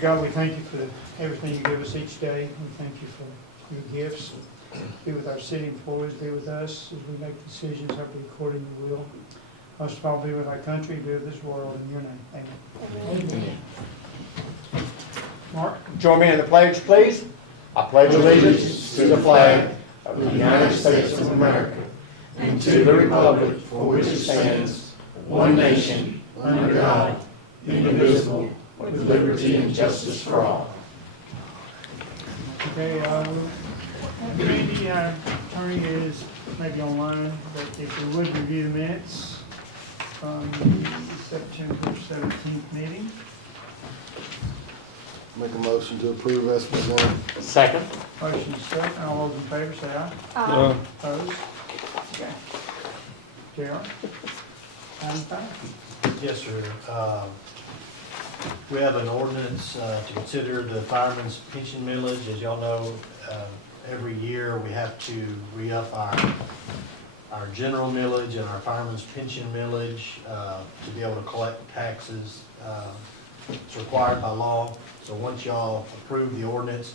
God, we thank you for everything you give us each day. We thank you for your gifts. Be with our city employees, be with us as we make decisions, help be according to your will. Most of all, be with our country, be with this world. In your name, amen. Amen. Mark? Join me in the pledge, please. I pledge allegiance to the flag of the United States of America and to the republic for which it stands, one nation, under God, indivisible, with liberty and justice for all. Okay, Randy, our attorney is maybe online, but if we would review the minutes from the September 17th meeting. Make a motion to approve as presented. Second. Motion is second. All those in favor say aye. Aye. Opposed? Okay. JR? Item 5. Yes, sir. We have an ordinance to consider the fireman's pension millage. As y'all know, every year we have to re-up our general millage and our fireman's pension millage to be able to collect taxes. It's required by law. So once y'all approve the ordinance,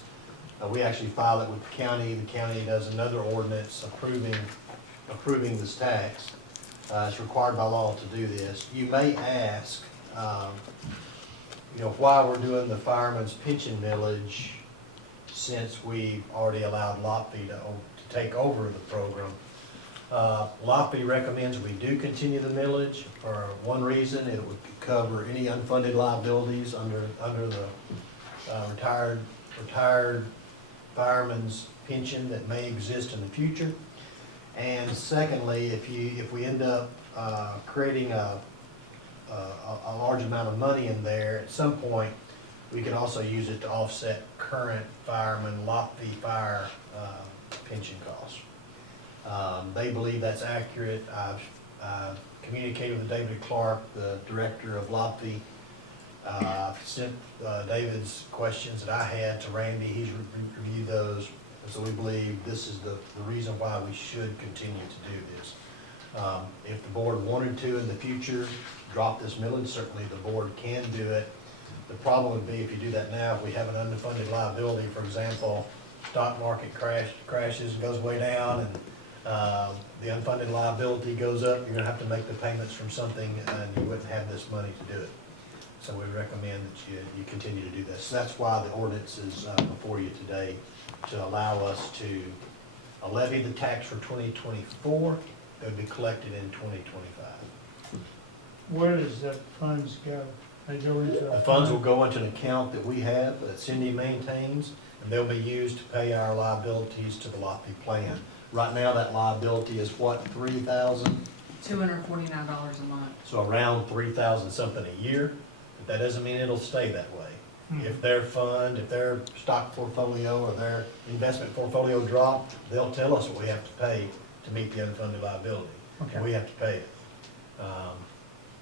we actually file it with the county. The county does another ordinance approving this tax. It's required by law to do this. You may ask, why we're doing the fireman's pension millage since we've already allowed LOPFI to take over the program. LOPFI recommends we do continue the millage for one reason. It would cover any unfunded liabilities under the retired fireman's pension that may exist in the future. And secondly, if we end up creating a large amount of money in there, at some point, we can also use it to offset current fireman LOPFI fire pension costs. They believe that's accurate. I've communicated with David Clark, the director of LOPFI. I've sent David's questions that I had to Randy. He's reviewed those. And so we believe this is the reason why we should continue to do this. If the board wanted to in the future drop this millage, certainly the board can do it. The problem would be if you do that now, if we have an unfunded liability, for example, stock market crashes, goes way down, and the unfunded liability goes up, you're gonna have to make the payments from something, and you wouldn't have this money to do it. So we recommend that you continue to do this. So that's why the ordinance is before you today, to allow us to levy the tax for 2024 that would be collected in 2025. Where does the funds go? They go into The funds will go into an account that we have, that Cindy maintains, and they'll be used to pay our liabilities to the LOPFI plan. Right now, that liability is what, $3,000? $249 a month. So around 3,000 something a year. But that doesn't mean it'll stay that way. If their fund, if their stock portfolio or their investment portfolio drop, they'll tell us what we have to pay to meet the unfunded liability. Okay. We have to pay it.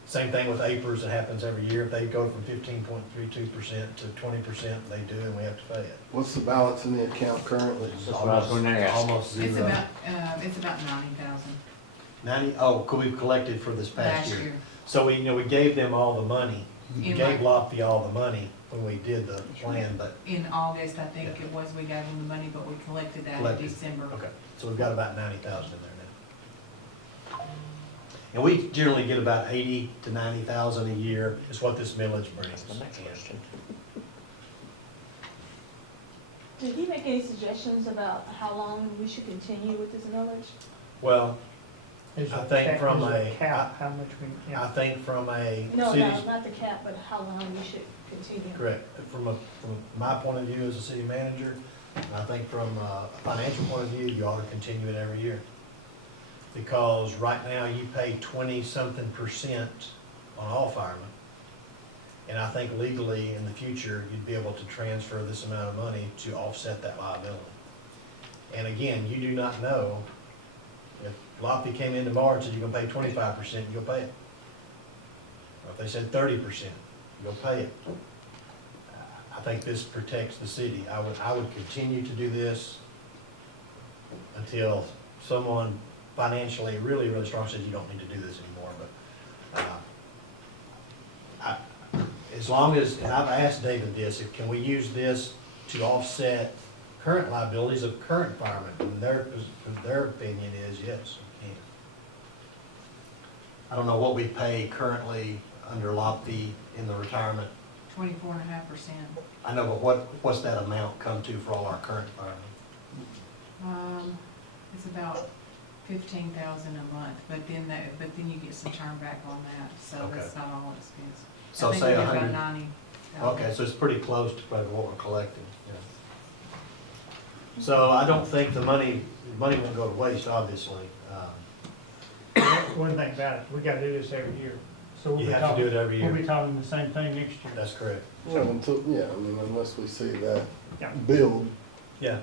Same thing with APRS, it happens every year. If they go from 15.32% to 20%, they do, and we have to pay it. What's the balance in the account currently? Almost It's zero. about 90,000 90, we collected for this past last year. year. So we gave them all the money. We In gave like- LOPFI all the money when we did the plan, but, In August, I think it was, we gave them the money, but we collected that in Collected. December. okay. So we've got about 90,000 in there now. And we generally get about 80 to 90,000 a year is what this millage brings. Did he make any suggestions about how long we should continue with this millage? Well, Is I a think cap- from is a- cap, how much we, I yeah. think from a No, city's, not the cap, but how long we should continue. correct, from my point of view as a city manager, and I think from a financial point of view, you ought to continue it every year. Because right now you pay 20-something% on all firemen. And I think legally in the future, you'd be able to transfer this amount of money to offset that liability. And again, you do not know, if LOPFI came in tomorrow and said you're gonna pay 25%, you'll pay it. Or if they said 30%, you'll pay it. I think this protects the city. I would continue to do this until someone financially really, really strong says you don't need to do this anymore. But as long as, and I've asked David this, if can we use this to offset current liabilities of current firemen? And their opinion is yes, we can. I don't know what we pay currently under lot fee in the retirement. 24.5%. I know, but what's that amount come to for all our current firemen? It's about 15,000 a month, but then you get some turn back on that, so Okay. that's not all expense. So I think say we did 100. about 90,000. Okay, so it's pretty close to probably what we're collecting, yeah. So I don't think the money won't go to waste, obviously. One thing about it, we gotta do this every year. So we'll You be have to talking, do it every we'll year. be talking the same thing next year. That's correct. Well, until, yeah, I mean, unless we see that Yeah. build Yeah.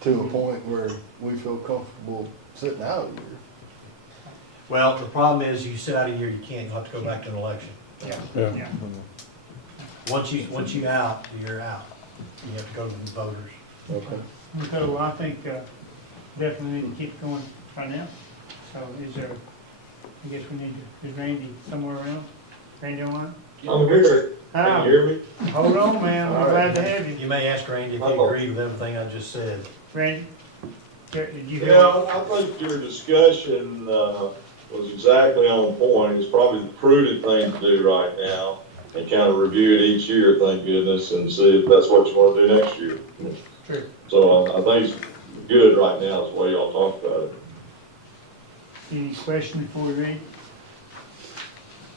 to a point where we feel comfortable sitting out a year. Well, the problem is you sit out a year, you can't, you'll have to go back to an election. Yeah, Yeah. yeah. Once you out, you're out. You have to go to the voters. Okay. So I think definitely need to keep going right now. So is there, I guess we need to, is Randy somewhere around? Randy online? I'm here. Can you Ah, hear me? hold on, man, we're glad to have you. You may ask Randy if he agreed with everything I just said. Randy, did you hear? Yeah, I think your discussion, was exactly on point. It's probably the prudent thing to do right now and kind of review it each year, thank goodness, and see if that's what you want to do next year. True. So I think it's good right now, is the way y'all talk about it. Any questions before we read?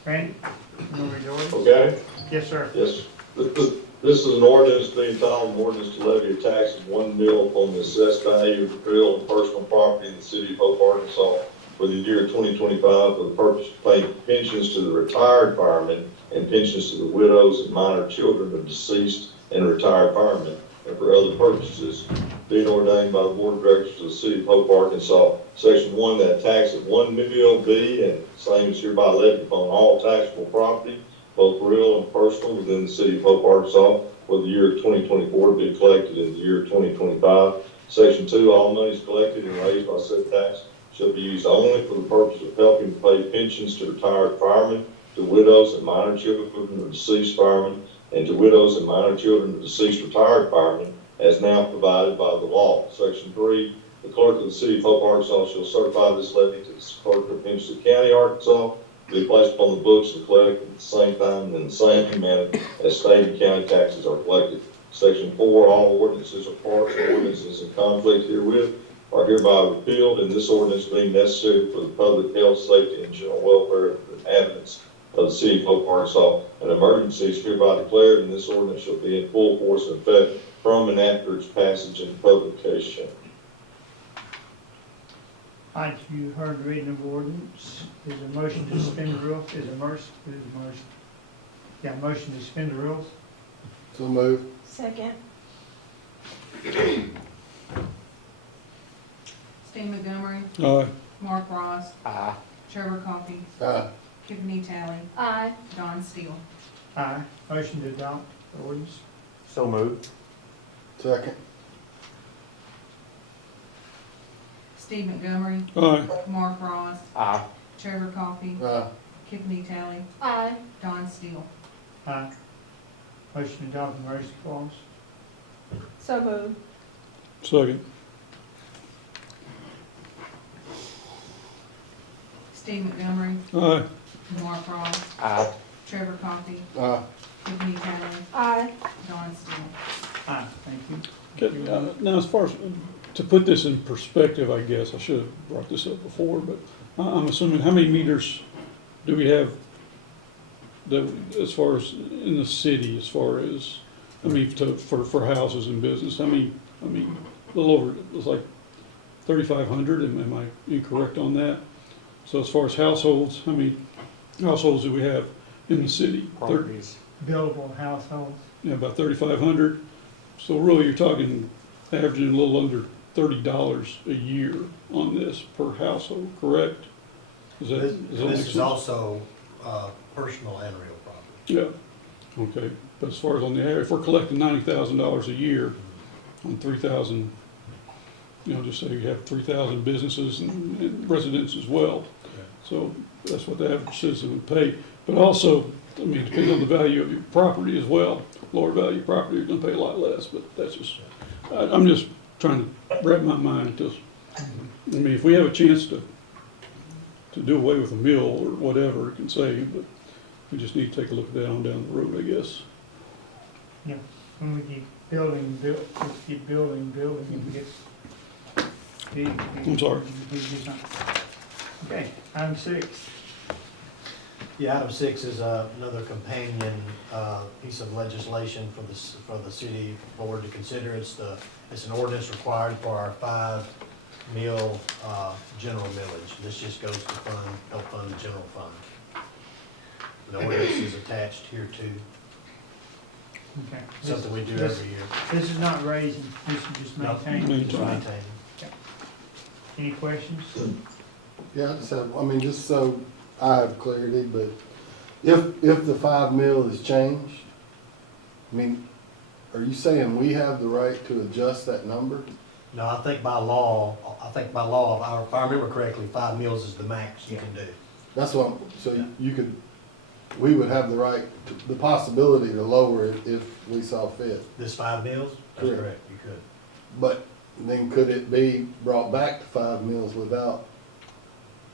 Randy? You want to read yours? Okay? Yes, sir. Yes. This is an ordinance being entitled, an ordinance to levy a tax of 1 mil upon the assessed value of real and personal property in the city of Hope, Arkansas for the year 2025 for the purpose of paying pensions to the retired firemen and pensions to the widows and minor children of deceased and retired firemen, and for other purposes, being ordained by the Board of Directors of the City of Hope, Arkansas. Section 1, that tax of 1 mil be, and same is hereby levied upon all taxable property, both real and personal, within the City of Hope, Arkansas, for the year 2024 to be collected in the year 2025. Section 2, all monies collected and raised by said tax shall be used only for the purpose of helping to pay pensions to retired firemen, to widows and minor children of deceased firemen, and to widows and minor children of deceased retired firemen, as now provided by the law. Section 3, the clerk of the City of Hope, Arkansas shall certify this levy to the clerk of Hempstead County, Arkansas, to be placed upon the books and collected at the same time and in the same manner as state and county taxes are collected. Section 4, all ordinances or parts of ordinances in conflict herewith are hereby repealed, and this ordinance being necessary for the public health, safety, and general welfare of the inhabitants of the City of Hope, Arkansas. An emergency is hereby declared, and this ordinance shall be in full force and effect from and after its passage and publication. All right, you heard the reading of the ordinance. Is a motion to suspend the rules? Is a motion? Yeah, motion to suspend the rules? So move. Second. Steve Montgomery, Aye. Mark Ross, Aye. Trevor Coffey, Aye. Tiffany Talley, Aye. Don Steele. Aye. Motion to adopt the ordinance? So moved. Second. Steve Montgomery, Aye. Mark Ross, Aye. Trevor Coffey, Aye. Tiffany Talley, Aye. Don Steele. Aye. Motion to adopt the emergency clause? So moved. Second. Steve Montgomery, Aye. Mark Ross, Aye. Trevor Coffey, Aye. Tiffany Talley, Aye. Don Steele. Aye, thank you. Okay, now as far as, to put this in perspective, I guess, I should have brought this up before, but I'm assuming, how many meters do we have that, as far as in the city, as far as, I mean, for houses and business, I mean, a little over, it's like 3,500, am I incorrect on that? So as far as households, how many households do we have in the city? Properties. Billable households? Yeah, about 3,500. So really, you're talking averaging a little under $30 a year on this per household, correct? Is that, does that make This is sense? also personal and real property. Yeah, okay. But as far as on the average, if we're collecting $90,000 a year on 3,000, just say you have 3,000 businesses and residents as well. So that's what the average citizen would pay. But also, I mean, depending on the value of your property as well, lower value property, you're gonna pay a lot less, but that's just, I'm just trying to wrap my mind to, I mean, if we have a chance to do away with a mill or whatever it can save, but we just need to take a look at that on down the road, I guess. Yeah, when we keep building, we keep building, and we get big. I'm sorry. we do something. Okay, item 6. Yeah, item 6 is another companion piece of legislation for the city board to consider. It's an ordinance required for our 5 mil general millage. This just goes to help fund the general fund. The ordinance is attached here too, Okay. something we do This- every year. This is not raising, this is just No. maintaining. Just maintain. Any questions? Yeah, I just have, I mean, just so I have clarity, but if the 5 mil is changed, I mean, are you saying we have the right to adjust that number? No, I think by law, if I remember correctly, 5 mils is the max you can do. That's what, so you could, we would have the right, the possibility to lower it if we saw fit. This 5 mils? That's Correct. correct, you could. But then could it be brought back to 5 mils without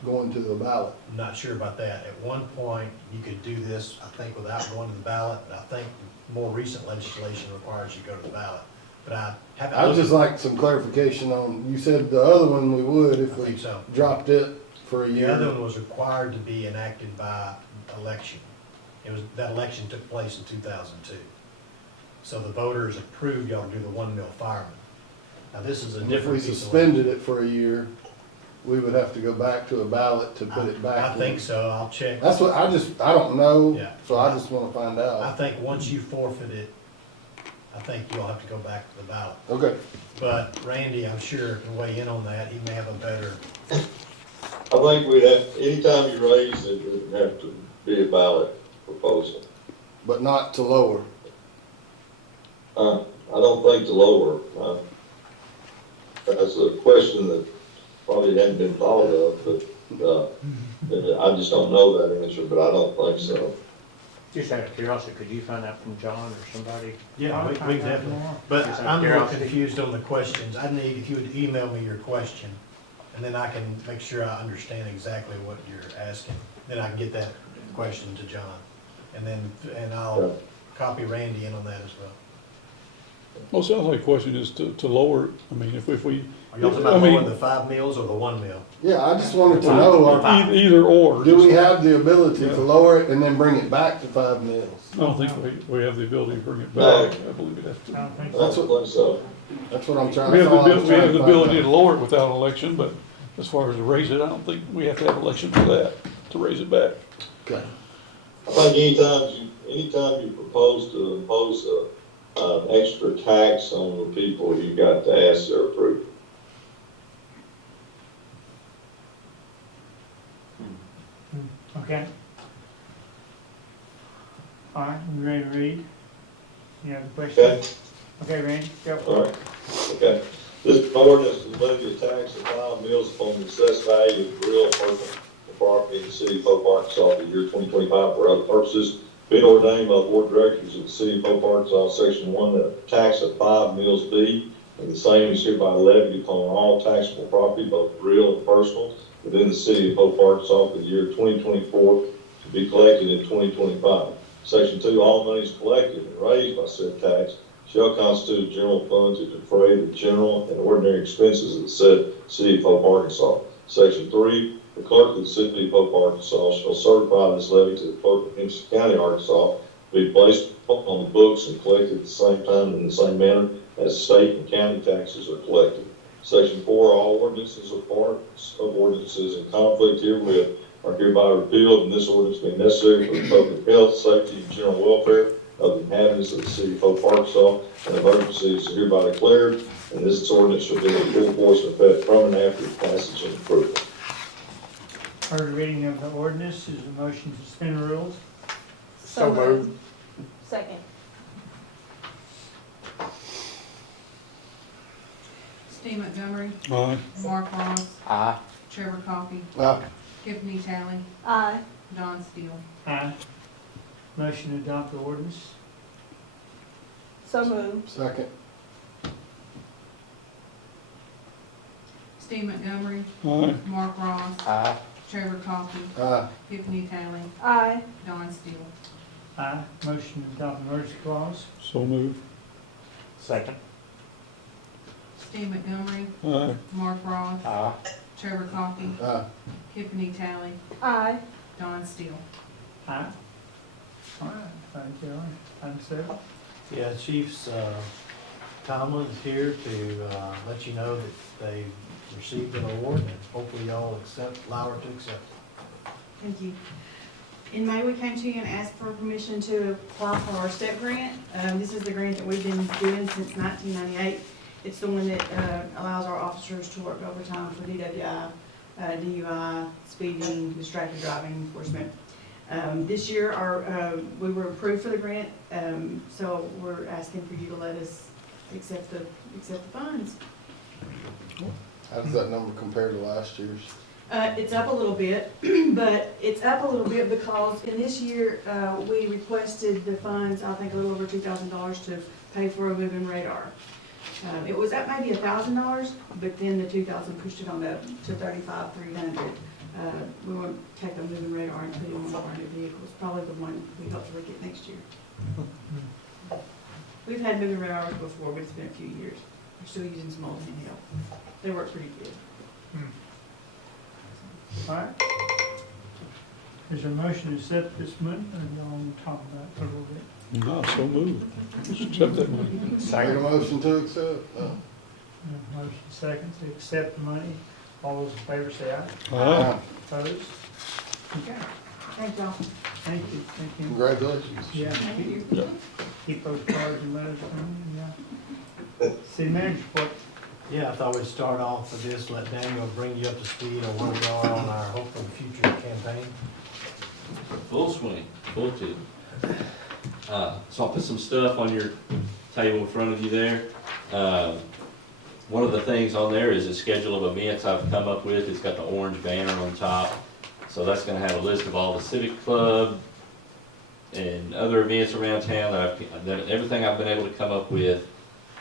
going to the ballot? I'm not sure about that. At one point, you could do this, I think, without going to the ballot, but I think more recent legislation requires you to go to the ballot. But I haven't. I'd just like some clarification on, you said the other one we would if I we think so. dropped it for a The year. other one was required to be enacted by election. That election took place in 2002. So the voters approved y'all to do the 1 mil fireman. Now, this is a If different we piece of suspended it for a year, we would have to go back to a ballot to put it back I in. think so, I'll check. That's what, I don't know, Yeah. so I just wanna find I out. think once you forfeit it, I think you'll have to go back to the ballot. Okay, But Randy, I'm sure, can weigh in on that. He may have a better, I think we'd have, anytime you raise it, it would have to be a ballot proposal. but not to lower. I don't think to lower, that's a question that probably hadn't been thought of, but, I just don't know that answer, but I don't think so. Just out of curiosity, could you find out from John or somebody? yeah, we Find out definitely. more. But Just out of I'm more curiosity. confused on the questions. I need, if you would email me your question, and then I can make sure I understand exactly what you're asking. Then I can get that question to John. And I'll copy Randy in on that as well. Well, it sounds like the question is to lower, it. I mean, if we, Are you talking I about mean- lowering the 5 mils or the 1 mil? Yeah, I just wanted to know, either or. do we have the ability Yeah. to lower it and then bring it back to 5 mils? I don't think we have the ability to bring it No. back. I believe it has I to. don't think I so. don't think so. That's what I'm trying, We that's have the, all I was we trying have to the find ability to out. lower it without an election, but as far as to raise it, I don't think we have to have an election for that, to raise it back. Okay. I think anytime you propose to impose an extra tax on the people, you got to ask their approval. Okay. All right, you ready to read? You have a question? Okay? Okay, Randy, go for All it. right, okay. This ordinance is levy a tax of 5 mils upon the assessed value of real and personal property in the city of Pope, Arkansas for the year 2025 for other purposes. Being ordained by the board of directors of the city of Pope, Arkansas, section 1, that a tax of 5 mils be, and the same is hereby levied upon all taxable property, both real and personal, within the city of Pope, Arkansas for the year 2024 to be collected in 2025. Section 2, all monies collected and raised by said tax shall constitute general fund to defray the general and ordinary expenses of the said city of Pope, Arkansas. Section 3, the clerk of the city of Pope, Arkansas shall certify this levy to the clerk of Henderson County, Arkansas, to be placed on the books and collected at the same time in the same manner as state and county taxes are collected. Section 4, all ordinances or parts of ordinances in conflict herewith are hereby repealed, and this ordinance being necessary for the public health, safety, and general welfare of the inhabitants of the city of Pope, Arkansas, and emergency is hereby declared, and this ordinance shall be in full force and effect from and after its passage and approval. Heard the reading of the ordinance, is a motion to suspend the rules? So moved. Second. Steve Montgomery, Aye. Mark Ross, Aye. Trevor Coffey, Aye. Tiffany Talley, Aye. Don Steele. Aye. Motion to adopt the ordinance. So moved. Second. Steve Montgomery, Aye. Mark Ross, Aye. Trevor Coffey, Aye. Tiffany Talley, Aye. Don Steele. Aye. Motion to adopt the emergency clause. So moved. Second. Steve Montgomery, Aye. Mark Ross, Aye. Trevor Coffey, Aye. Tiffany Talley, Aye. Don Steele. Aye. All right, thank you. Item 7. Yeah, Chief's Tomlin's here to let you know that they received an award, and hopefully y'all allow her to accept it. Thank you. In May, we came to you and asked for permission to apply for our STEP grant. This is the grant that we've been doing since 1998. It's the one that allows our officers to work overtime for DWI, DUI, speeding, distracted driving enforcement. This year, we were approved for the grant, so we're asking for you to let us accept the funds. How does that number compare to last year's? It's up a little bit, but it's up a little bit because in this year, we requested the funds, I think a little over $2,000 to pay for a moving radar. It was up maybe $1,000, but then the 2,000 pushed it on up to $35,300. We want to take a moving radar and put it on one of our new vehicles, probably the one we hope to get next year. We've had moving radars before, but it's been a few years. We're still using some old handheld. They work pretty good. All right. Is there a motion to accept this money, and y'all want to talk about it for a little bit? No, so moved. Just accept that money. Make a motion to accept? No. Motion second to accept the money. All those in favor say aye. Aye. Opposed? Okay. Thank y'all. Thank you, thank you. Congratulations. Yeah, Thank you. keep those cards and letters coming, yeah. City manager report. Yeah, I thought we'd start off with this, let Daniel bring you up to speed on where we are on our Hope for the Future campaign. Full swing, full tilt. So I'll put some stuff on your table in front of you there. One of the things on there is a schedule of events I've come up with. It's got the orange banner on top. So that's gonna have a list of all the civic club and other events around town that everything I've been able to come up with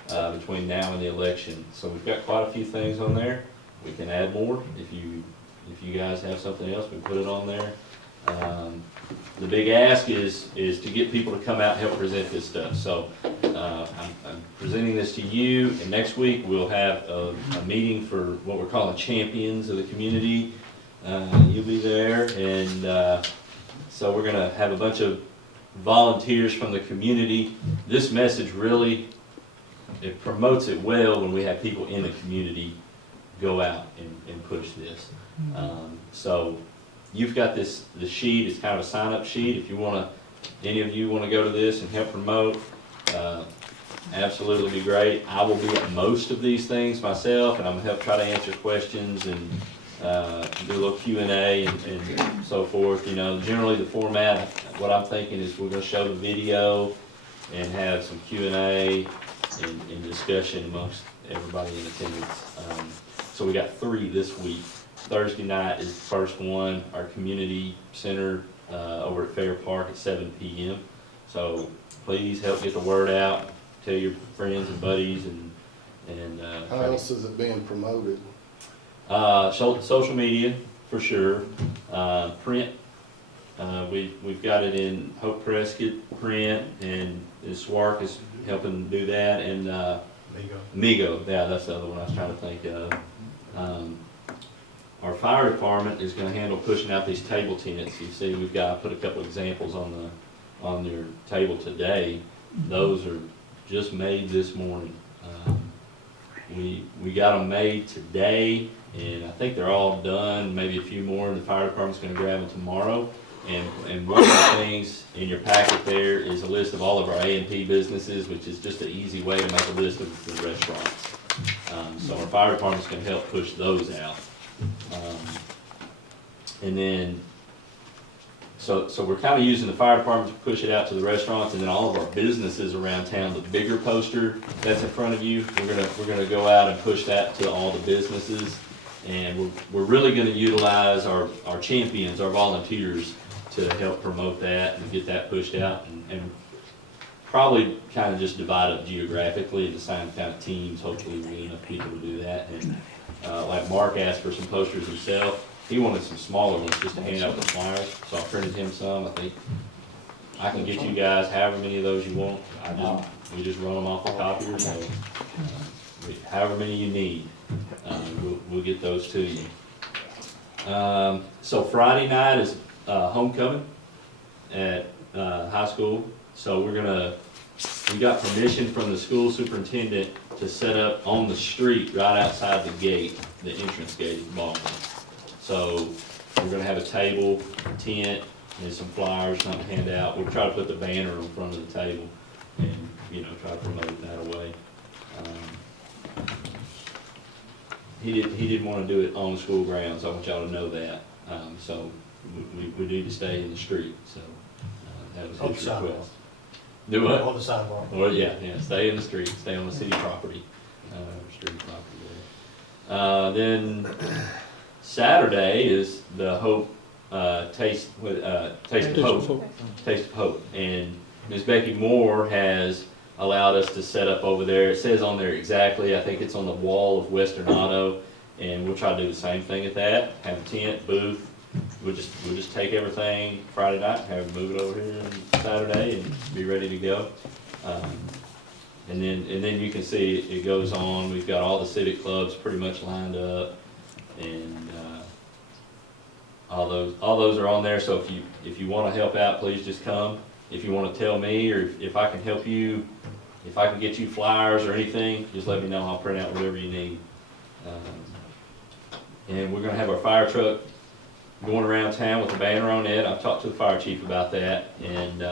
between now and the election. So we've got quite a few things on there. We can add more if you guys have something else, we put it on there. The big ask is to get people to come out and help present this stuff. So I'm presenting this to you, and next week we'll have a meeting for what we're calling champions of the community. You'll be there, and so we're gonna have a bunch of volunteers from the community. This message really, it promotes it well when we have people in the community go out and push this. So you've got the sheet, it's kind of a sign-up sheet. If you wanna, any of you wanna go to this and help promote, absolutely be great. I will be at most of these things myself, and I'm gonna help try to answer questions and do a little Q&A and so forth. You know, generally the format, what I'm thinking is we're gonna show the video and have some Q&A and discussion amongst everybody in attendance. So we got 3 this week. Thursday night is the first one, our community center over at Fair Park at 7 p.m. So please help get the word out, tell your friends and buddies, and How else is it being promoted? social media for sure, print. We've got it in Hope Prescott print, and Swark is helping do that, and Migo, yeah, that's the other one I was trying to think of. Our fire department is gonna handle pushing out these table tents. You see, we've got, put a couple examples on your table today. Those are just made this morning. We got them made today, and I think they're all done, maybe a few more, and the fire department's gonna grab them tomorrow. And one of the things in your packet there is a list of all of our A&P businesses, which is just an easy way to make a list of the restaurants. So our fire department's gonna help push those out. And then, so we're kind of using the fire department to push it out to the restaurants, and then all of our businesses around town. The bigger poster that's in front of you, we're gonna go out and push that to all the businesses. And we're really gonna utilize our champions, our volunteers, to help promote that and get that pushed out, and probably kind of just divide up geographically and assign kind of teams. Hopefully we get enough people to do that. And like Mark asked for some posters himself. He wanted some smaller ones just to hand out the flyers, so I printed him some. I think I can get you guys however many of those you want. We just run them off the copier, so however many you need, we'll get those to you. So Friday night is homecoming at high school. So we got permission from the school superintendent to set up on the street right outside the gate, the entrance gate of the ballroom. So we're gonna have a table, tent, and some flyers, something to hand out. We'll try to put the banner in front of the table and, try to promote it that way. He didn't wanna do it on the school grounds, I want y'all to know that. So we need to stay in the street, so that was his request. Do what? On the sidewalk. Well, yeah, stay in the street, stay on the city property, street property there. Then Saturday is the Hope, Taste of Hope, Taste of Hope. And Ms. Becky Moore has allowed us to set up over there. It says on there exactly, I think it's on the wall of Western Auto, and we'll try to do the same thing at that, have a tent, booth. We'll just take everything Friday night, have it move it over here on Saturday and be ready to go. And then you can see it goes on. We've got all the civic clubs pretty much lined up, and all those are on there. So if you want to help out, please just come. If you want to tell me, or if I can help you, if I can get you flyers or anything, just let me know. I'll print out whatever you need. And we're gonna have our fire truck going around town with a banner on it. I've talked to the fire chief about that, and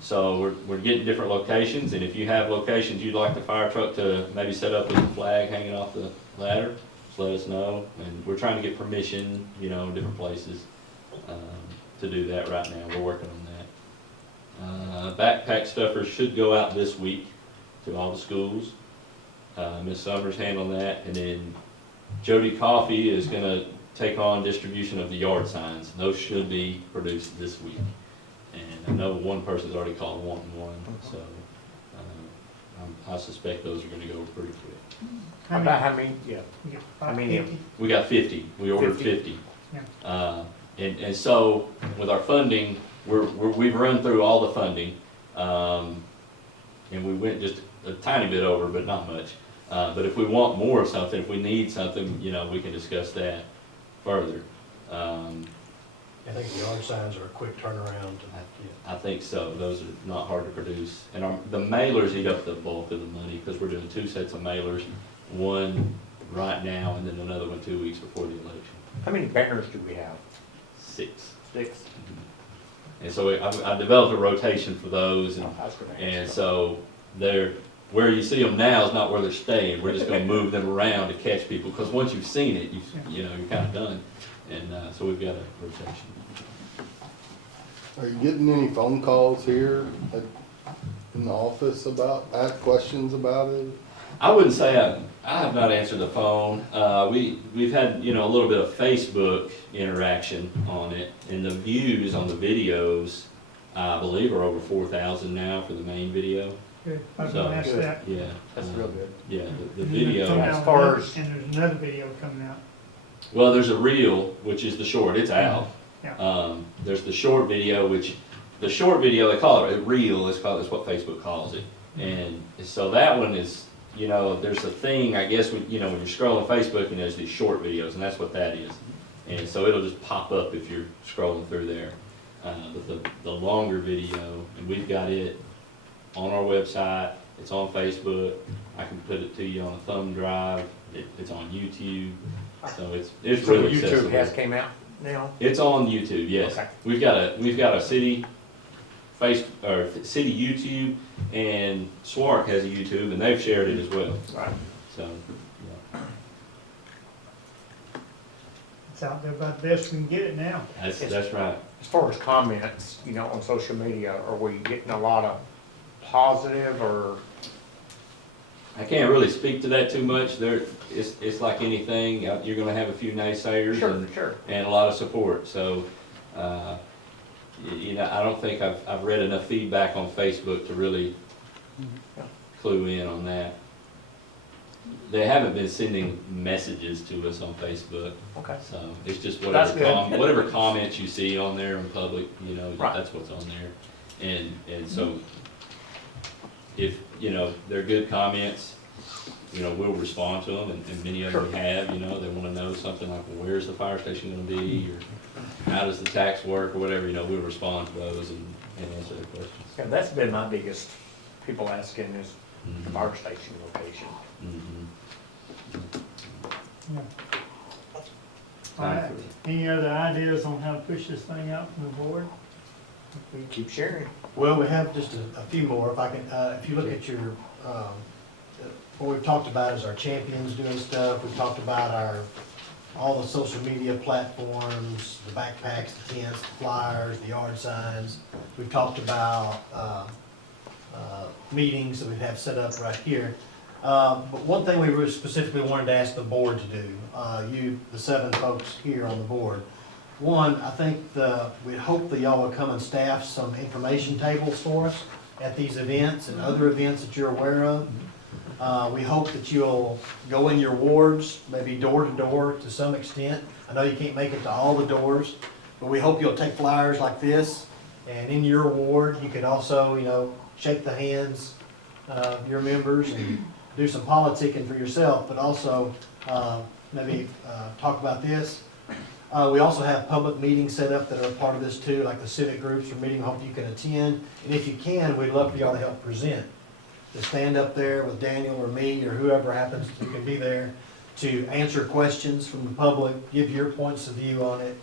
so we're getting different locations, and if you have locations you'd like the fire truck to maybe set up with a flag hanging off the ladder, just let us know. And we're trying to get permission, in different places to do that right now. We're working on that. Backpack stuffers should go out this week to all the schools. Ms. Summers handling that, and then Jody Coffee is gonna take on distribution of the yard signs. Those should be produced this week. And I know one person's already called wanting one, so I suspect those are gonna go pretty quick. About how many? Yeah. How many? We got 50. We ordered 50. Yeah. And so with our funding, we've run through all the funding, and we went just a tiny bit over, but not much. But if we want more of something, if we need something, we can discuss that further. I think the yard signs are a quick turnaround. I think so. Those are not hard to produce. And the mailers eat up the bulk of the money, because we're doing 2 sets of mailers, one right now and then another one 2 weeks before the election. How many banners do we have? 6. 6? And so I developed a rotation for those, and so where you see them now is not where they're staying. We're just gonna move them around to catch people, because once you've seen it, you're kind of done. And so we've got a rotation. Are you getting any phone calls here in the office ask questions about it? I wouldn't say I have not answered the phone. We've had, a little bit of Facebook interaction on it, and the views on the videos, I believe, are over 4,000 now for the main video. Good. I was gonna ask that. Yeah. That's real good. Yeah, the video. And as far as- and there's another video coming out. Well, there's a reel, which is the short. It's out. Yeah. There's the short video, the short video, they call it a reel. That's what Facebook calls it. And so that one is, there's a thing, I guess, when you're scrolling Facebook, and there's these short videos, and that's what that is. And so it'll just pop up if you're scrolling through there. But the longer video, and we've got it on our website, it's on Facebook. I can put it to you on a thumb drive. It's on YouTube. So it's So really YouTube accessible. has came out now? It's on YouTube, yes. Okay. We've got a city city YouTube, and SWARC has a YouTube, and they've shared it as well. Right. So, yeah. It's out there about the best we can get it now. That's right. As far as comments, on social media, are we getting a lot of positive or? I can't really speak to that too much. It's like anything. You're gonna have a few naysayers Sure. and a lot of support. So, you know, I don't think I've read enough feedback on Facebook to really clue in on that. They haven't been sending messages to us on Facebook, Okay. so it's just That's good. whatever comments you see on there in public, you know, Right. that's what's on there. And so, if, you know, they're good comments, you know, we'll respond to them, and many of them Sure. have, you know, they wanna know something like, well, where's the fire station gonna be, or how does the tax work, or whatever, you know, we'll respond to those and answer their questions. Yeah, that's been my biggest, people asking is the Mhm. fire station location. Mhm. Yeah. All right, any other ideas on how to push this thing out from the board? Keep sharing. Well, we have just a few more, if I can, if you look at your, what we've talked about is our champions doing stuff, we've talked about all the social media platforms, the backpacks, the tents, the flyers, the yard signs. We've talked about, meetings that we have set up right here. But one thing we really specifically wanted to ask the board to do, you, the 7 folks here on the board. One, I think we hope that y'all will come and staff some information tables for us at these events and other events that you're aware of. We hope that you'll go in your wards, maybe door to door to some extent. I know you can't make it to all the doors, but we hope you'll take flyers like this. And in your ward, you could also, you know, shake the hands of your members and do some politicking for yourself, but also maybe talk about this. We also have public meetings set up that are part of this too, like the civic groups are meeting, hope you can attend. And if you can, we'd love for y'all to help present. To stand up there with Daniel or me or whoever happens who can be there to answer questions from the public, give your points of view on it.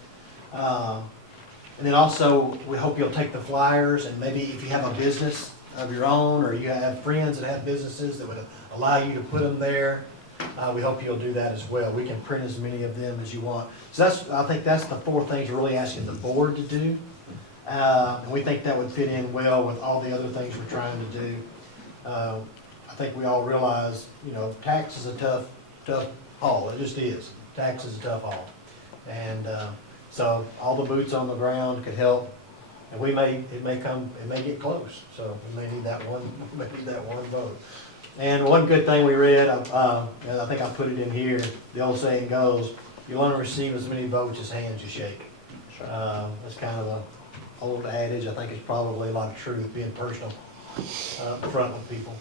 And then also, we hope you'll take the flyers and maybe if you have a business of your own or you have friends that have businesses that would allow you to put them there, we hope you'll do that as well. We can print as many of them as you want. So I think that's the 4 things we're really asking the board to do. And we think that would fit in well with all the other things we're trying to do. I think we all realize, you know, tax is a tough haul. It just is. Tax is a tough haul. And so all the boots on the ground could help. And it may get close. So we may need that one vote. And one good thing we read, and I think I put it in here, the old saying goes, you want to receive as many votes as hands you shake. That's kind of an old adage. I think it's probably a lot of truth, being personal up front with people.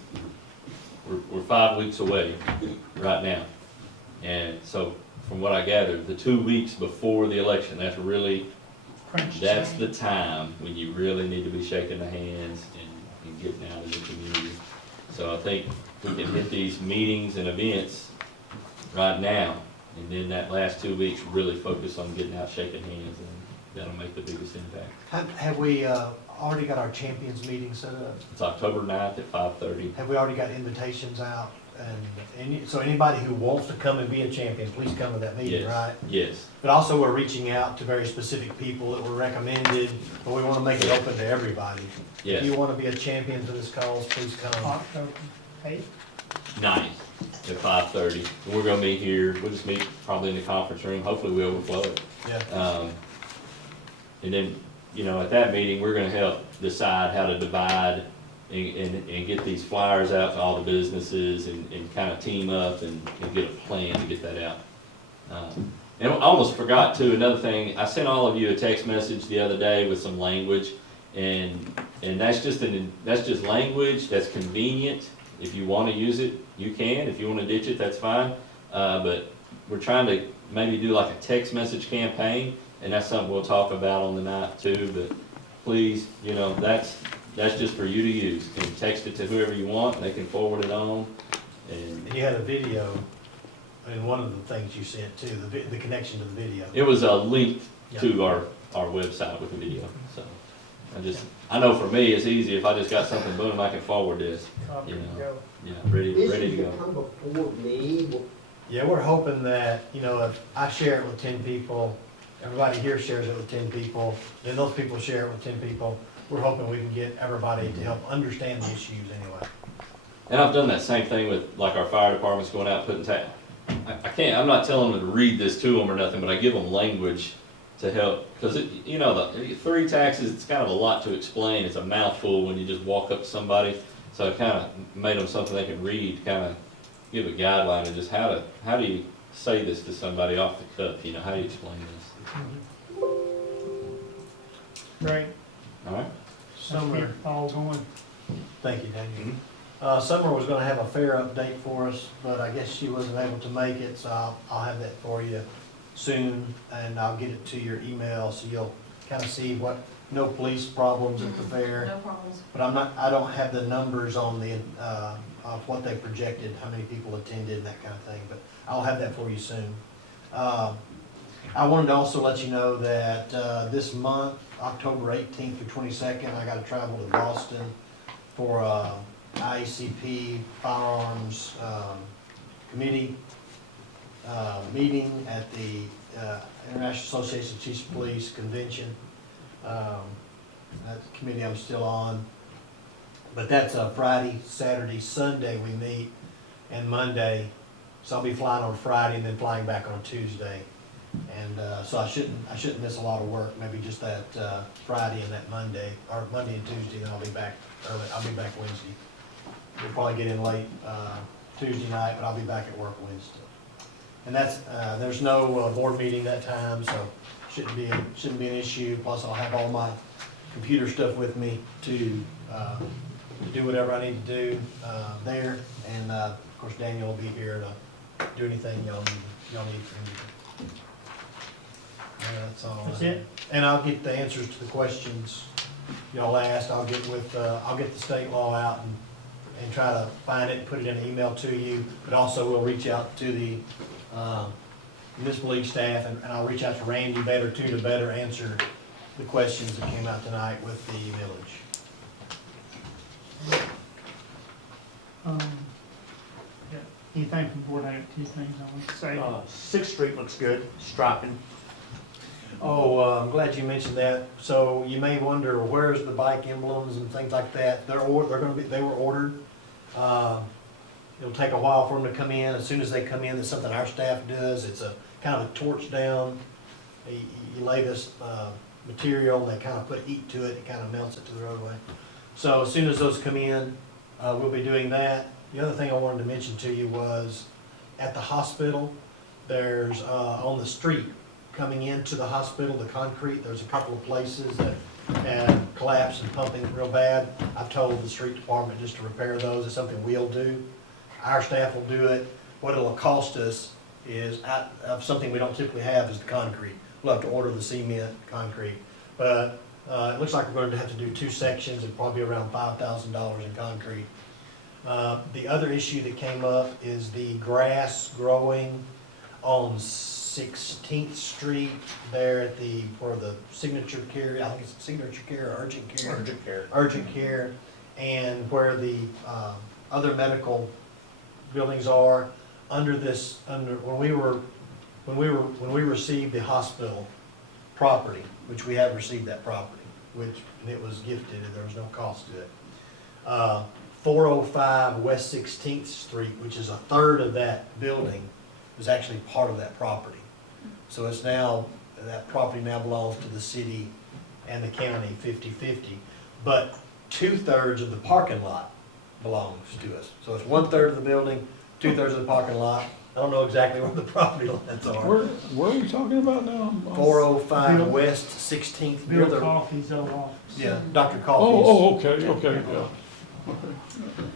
We're 5 weeks away right now. And so from what I gathered, the 2 weeks before the election, that's the time when you really need to be shaking the hands and getting out in the community. So I think we can hit these meetings and events right now, and then that last 2 weeks really focus on getting out, shaking hands, and that'll make the biggest impact. Have we already got our champions meeting set up? It's October 9th at 5:30. Have we already got invitations out? And so anybody who wants to come and be a champion, please come to that meeting, Yes. right? Yes. But also we're reaching out to very specific people that were recommended, but we want to make it open to everybody. Yes. If you want to be a champion for this cause, please come. October 8th. 9th at 5:30. And we're gonna meet here, we'll just meet probably in the conference room, hopefully we overflow it. Yeah. And then, you know, at that meeting, we're gonna help decide how to divide and get these flyers out to all the businesses and kind of team up and get a plan to get that out. And I almost forgot too, another thing, I sent all of you a text message the other day with some language, and that's just language that's convenient. If you want to use it, you can. If you want to ditch it, that's fine. But we're trying to maybe do like a text message campaign, and that's something we'll talk about on the night too. But please, you know, that's just for you to use. You can text it to whoever you want, and they can forward it on. And you had a video in one of the things you sent too, the connection to the video. It was a link to our website with the video. So I know for me, it's easy. If I just got something, boom, I can forward this. You know, yeah, ready to go. Come before me. Yeah, we're hoping that, you know, if I share it with 10 people, everybody here shares it with 10 people, then those people share it with 10 people. We're hoping we can get everybody to help understand the issues anyway. And I've done that same thing with like our fire departments going out putting I'm not telling them to read this to them or nothing, but I give them language to help, because you know, the three taxes, it's kind of a lot to explain, it's a mouthful when you just walk up to somebody, so it kind of made them something they can read, kind of give a guideline of just how do you say this to somebody off the cuff, you know, how do you explain this? Great. All right? Summer, All going. thank you, Daniel. Mhm. Summer was gonna have a fair update for us, but I guess she wasn't able to make it, so I'll have that for you soon, and I'll get it to your email, so you'll kind of see no police problems at the fair. No problems. But I don't have the numbers on of what they projected, how many people attended and that kind of thing, but I'll have that for you soon. I wanted to also let you know that, this month, October 18th through 22nd, I gotta travel to Boston for, IACP Firearms, Committee, meeting at the, International Association of Chiefs of Police Convention. That's the committee I'm still on. But that's a Friday, Saturday, Sunday we meet, and Monday. So I'll be flying on Friday and then flying back on Tuesday. And so I shouldn't miss a lot of work, maybe just that Friday and that Monday, or Monday and Tuesday, then I'll be back early, I'll be back Wednesday. We'll probably get in late Tuesday night, but I'll be back at work Wednesday. And that's, there's no board meeting that time, so shouldn't be an issue. Plus I'll have all my computer stuff with me to do whatever I need to do there. And of course Daniel will be here to do anything y'all need from me. That's all. That's it? And I'll get the answers to the questions y'all asked. I'll get the state law out and try to find it and put it in an email to you. But also we'll reach out to the municipal league staff, and I'll reach out to Randy better too, to better answer the questions that came out tonight with the village. Yeah. Anything from board activity things I want to say? Sixth Street looks good, striping. Oh, I'm glad you mentioned that. So you may wonder, where's the bike emblems and things like that? They were ordered. It'll take a while for them to come in. As soon as they come in, it's something our staff does. It's a kind of a torch down. You lay this material, and they kind of put heat to it. It kind of melts it to the roadway. So as soon as those come in, we'll be doing that. The other thing I wanted to mention to you was at the hospital, there's on the street coming into the hospital, the concrete, there's a couple of places that had collapsed and pumping real bad. I've told the street department just to repair those. It's something we'll do. Our staff will do it. What it'll cost us is, of something we don't typically have, is the concrete. We'll have to order the cement concrete. But it looks like we're going to have to do 2 sections and probably around $5,000 in concrete. The other issue that came up is the grass growing on 16th Street there at where the Signature Care, I think it's Signature Care or Urgent Care. Urgent care. Urgent Care, and where the other medical buildings are when we received the hospital property, which we have received that property, and it was gifted and there was no cost to it. 405 West 16th Street, which is a third of that building, was actually part of that property. So it's now, that property now belongs to the city and the county 50-50. But 2/3 of the parking lot belongs to us. So it's 1/3 of the building, 2/3 of the parking lot. I don't know exactly where the property lines are. Where are we talking about now? 405 Bill- West 16th. Bill near the- Coffey's old office. Yeah, Dr. Coffey's. Oh, okay, yeah.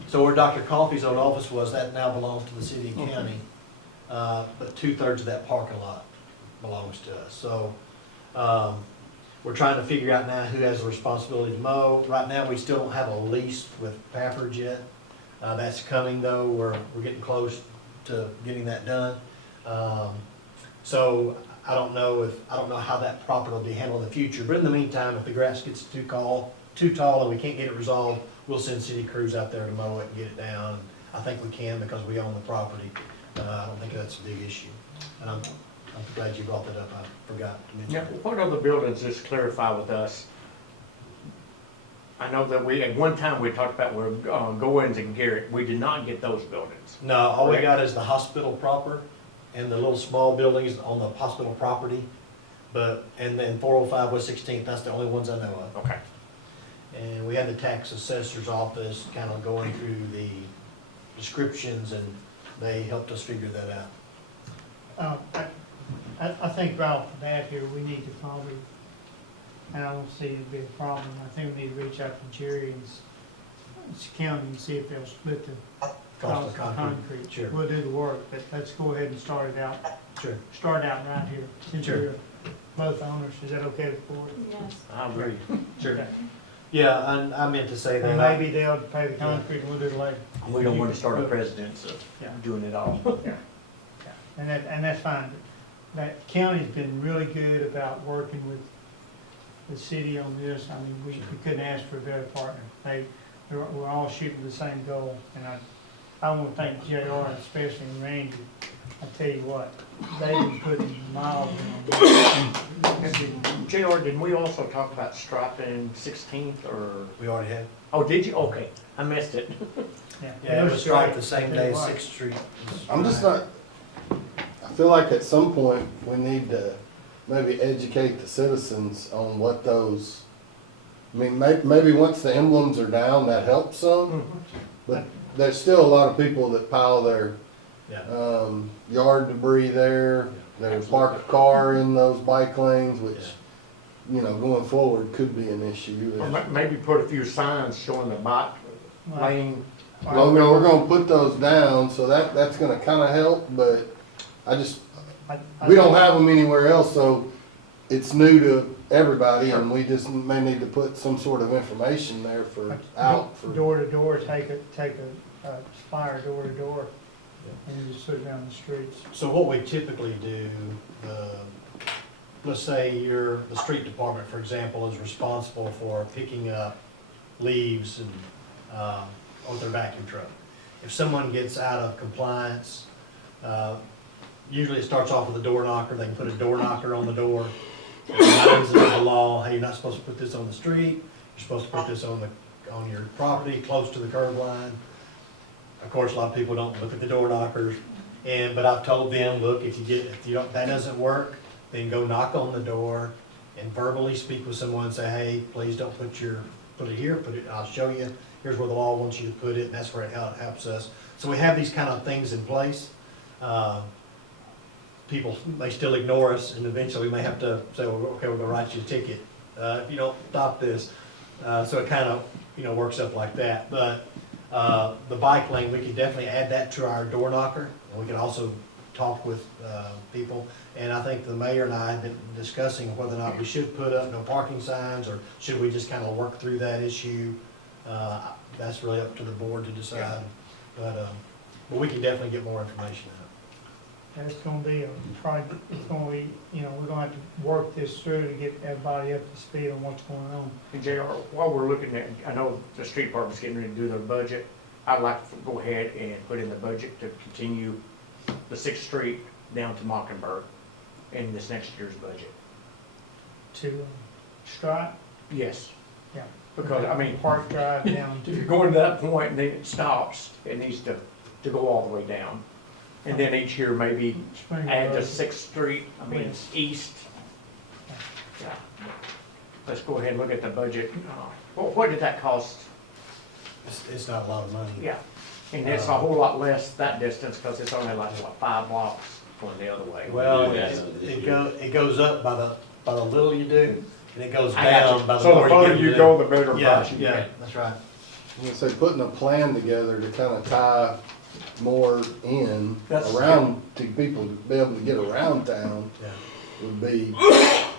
So where Dr. Coffey's old office was, that now belongs to the city and county. But 2/3 of that parking lot belongs to us. So, we're trying to figure out now who has the responsibility to mow. Right now, we still don't have a lease with Pafford yet. That's coming though, we're getting close to getting that done. So I don't know how that property will be handled in the future, but in the meantime, if the grass gets too tall and we can't get it resolved, we'll send city crews out there to mow it and get it down. I think we can because we own the property. I don't think that's a big issue. And I'm glad you brought that up. I forgot to mention Yeah, it. what other buildings, just clarify with us? I know that at one time we talked about where Goins and Garrett, we did not get those buildings. No, all we got is the hospital proper and the little small buildings on the hospital property. And then 405 West 16th, that's the only ones I know of. Okay. And we had the tax assessor's office kind of going through the descriptions, and they helped us figure that out. I think right off the bat here, we need to probably, and I don't see it being a problem, I think we need to reach out to Jerry and county and see if they'll split the Cost cost of of concrete. concrete. Sure. We'll do the work, but let's go ahead and start it out, Sure. right here, since Sure. you're both owners. Is that okay with the board? Yes. I agree. Sure. Okay. Yeah, and I meant to say And that. maybe they'll pay the concrete and we'll do the labor. We don't want to start a precedent of Yeah. doing it all. Yeah. And that's fine. That county's been really good about working with the city on this. I mean, we couldn't ask for a better partner. We're all shooting the same goal, and I want to thank JR, especially and Randy. I tell you what, they've been putting miles in on this. JR, didn't we also talk about striping 16th or? We already had. Oh, did you? Okay, I missed it. Yeah, it was striped the same day as What? Sixth Street. I'm just not, I feel like at some point, we need to maybe educate the citizens on what those, I mean, maybe once the emblems are down, that helps some, but there's still a lot of people that pile their, Yeah. yard debris there. They park a car in those bike lanes, which, you know, going forward could be an issue. Or maybe put a few signs showing the bike lane. Well, no, we're gonna put those down, so that's gonna kinda help, but we don't have them anywhere else, so it's new to everybody, and we just may need to put some sort of information there for, out for. Door to door, take a flyer door to door, and just put it down the streets. So what we typically do, let's say the street department, for example, is responsible for picking up leaves and, on their vacuum truck. If someone gets out of compliance, usually it starts off with a door knocker. They can put a door knocker on the door. It reminds them of the law, hey, you're not supposed to put this on the street. You're supposed to put this on your property, close to the curb line. Of course, a lot of people don't look at the door knockers, but I've told them, look, if that doesn't work, then go knock on the door and verbally speak with someone and say, hey, please don't put it here, I'll show you, here's where the law wants you to put it, and that's where it helps us. So we have these kind of things in place. People may still ignore us, and eventually we may have to say, well, okay, we're gonna write you a ticket, if you don't stop this. So it kind of, works up like that, but the bike lane, we could definitely add that to our door knocker, and we can also talk with people. And I think the mayor and I have been discussing whether or not we should put up no parking signs, or should we just kind of work through that issue. That's really up to the board to decide, but we can definitely get more information out. That's gonna be a project, it's gonna be, we're gonna have to work this through to get everybody up to speed on what's going on. And JR, while we're looking at, I know the street department's getting ready to do their budget. I'd like to go ahead and put in the budget to continue the 6th Street down to Mockingbird in this next year's budget. To Stripe, Yes. yeah. Because, I mean, Park Drive down if you're going to that point and then it stops, it needs to go all the way down. And then each year maybe Spring add the Road. 6th Street, I mean, it's east. Yeah. Let's go ahead and look at the budget. Well, what did that cost? It's not a lot of money. Yeah, and it's a whole lot less that distance, because it's only like, what, 5 blocks going the other way. Well, Yeah. it goes up by the little you do, and it goes I got down you. by the So more the further you you do. go, the better Yeah, price you yeah, get. that's right. I'm gonna say, putting a plan together to kind of tie more in That's- around, to people to be able to get around town Yeah. would be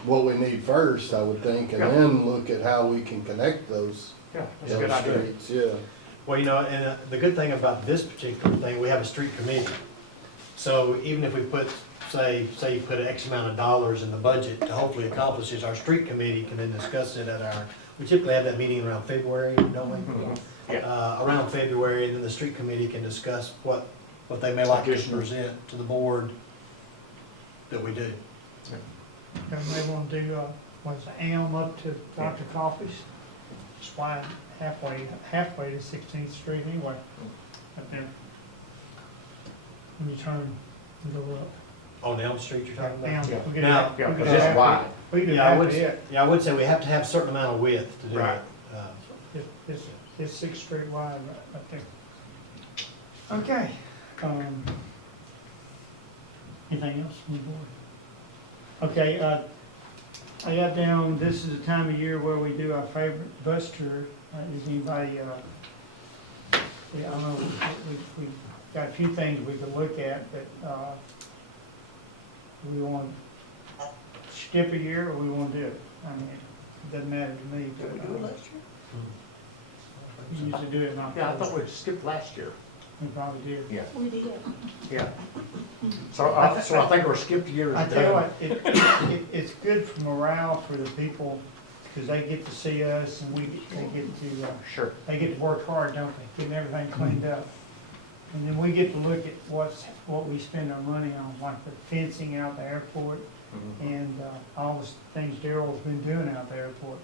what we need first, I would think, and Yeah. then look at how we can connect those Yeah, that's a good idea. streets, yeah. Well, and the good thing about this particular thing, we have a street committee. So even if we put, say you put X amount of dollars in the budget to hopefully accomplish this, our street committee can then discuss it we typically have that meeting around February, don't we? Mhm. Yeah. Around February, and then the street committee can discuss what they may like to Additional. present to the board that we do. And they wanna do, Elm up to Dr. Coffey's, spline halfway to 16th Street anyway, up there. When you turn and go up. On Elm Street you're talking Down, about? we could Now- have- we Yeah, could because it's have- wide. We could Yeah, I have would, it. yeah, I would say we have to have a certain amount of width to do Right. it. It's 6 street wide right there. Okay. Anything else on the board? Okay, I got down, this is the time of year where we do our favorite bus tour. Is anybody, yeah, I don't know, we got a few things we could look at, but, we want to skip a year or we want to do it? I mean, it doesn't matter to me, but. We used to do it in October. Yeah, I thought we skipped last year. We probably did. Yeah, We did. yeah. So I think our skipped year is I tell you done. what, it's good for morale for the people, because they get to see us and they get to, Sure. they get to work hard, don't they, getting everything cleaned up. And then we get to look at what we spend our money on, like the fencing out the airport Mhm. and, all the things Daryl's been doing out the airport.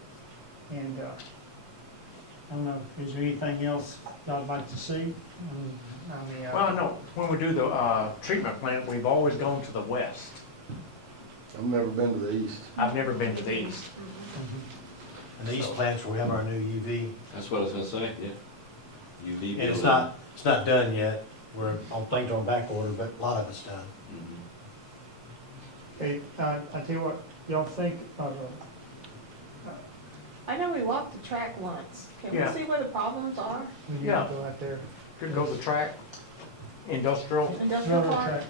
And, I don't know, is there anything else I'd like to see? Well, I know, when we do the treatment plant, we've always gone to the west. I've never been to the east. I've never been to the east. And the east plants where we have our new UV, That's what I was gonna say, yeah. UV. and it's building. not done yet. We're on things on back order, but a lot of it's done. Mhm. Okay, I tell you what, y'all think of, I know we walked the track once. Can we Yeah. see where the problems are? when you Yeah. go out there. Could go to the track, industrial. Industrial Railroad park? track.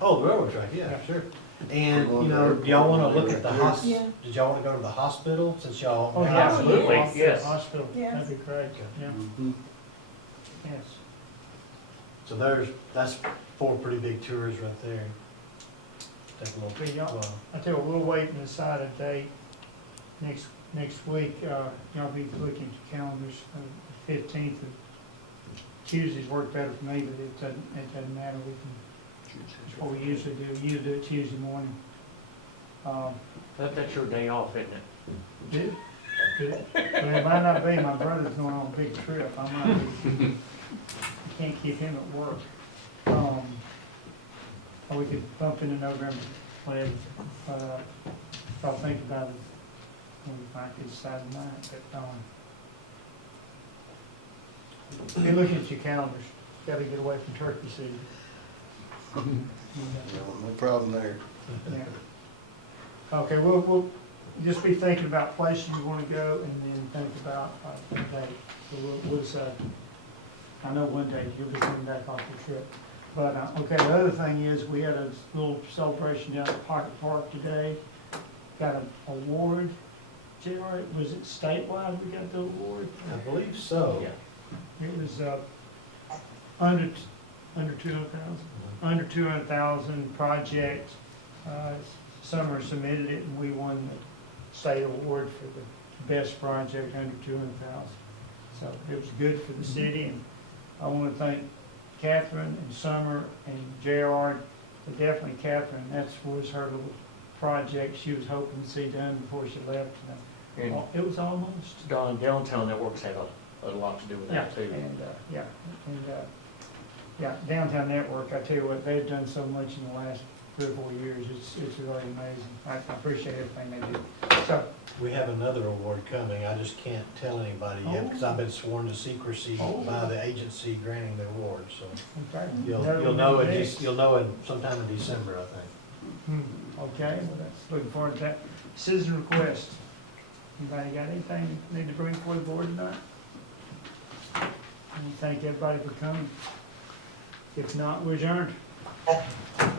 Oh, the railroad track, yeah, sure. And, you know, do y'all wanna look at the Yeah. did y'all wanna go to the hospital, since y'all? Oh, yeah. Absolutely, Hospital, yes. Hospital, Yes. that'd be great, yeah, Mhm. yes. So that's 4 pretty big tours right there. Take a Okay, little, y'all, I tell you, what, we'll wait and decide a date next week, y'all be looking at your calendars, the 15th of Tuesdays work better for me, but it doesn't matter, we can, it's what we usually do, do it Tuesday morning. That's your day off, isn't it? Good, good. But it might not be, my brother's going on a big trip, I might be, I can't keep him at work. Or we could bump into November 11th, but, if I think about it, we might could decide tonight, but, be looking at your calendars, gotta get away from turkey season. No problem there. Yeah. Okay, we'll just be thinking about places you wanna go and then think about, a date. So we'll decide. I know one day you'll be coming back off your trip. But, okay, the other thing is, we had a little celebration down at Pocket Park today. Got an award. JR, was it statewide we got the award? I believe so. Yeah. It was, under 200,000, under 200,000 project. Summer submitted it and we won the state award for the best project under 200,000. So it was good for the city, and I want to thank Catherine and Summer and JR, but definitely Catherine. That was her little project she was hoping to see done before she left. And It was almost. Don, Downtown Networks had a lot to do with that too. And, yeah, Downtown Network, I tell you what, they've done so much in the last 3 or 4 years, it's really amazing. I appreciate everything they do. So, We have another award coming, I just can't tell anybody yet, because I've been sworn to secrecy by the agency granting the award, so. okay. You'll know it sometime in December, I think. Okay, well, that's, looking forward to that. Citizen request. Anybody got anything they need to bring before the board tonight? And thank everybody for coming. If not, we're adjourned.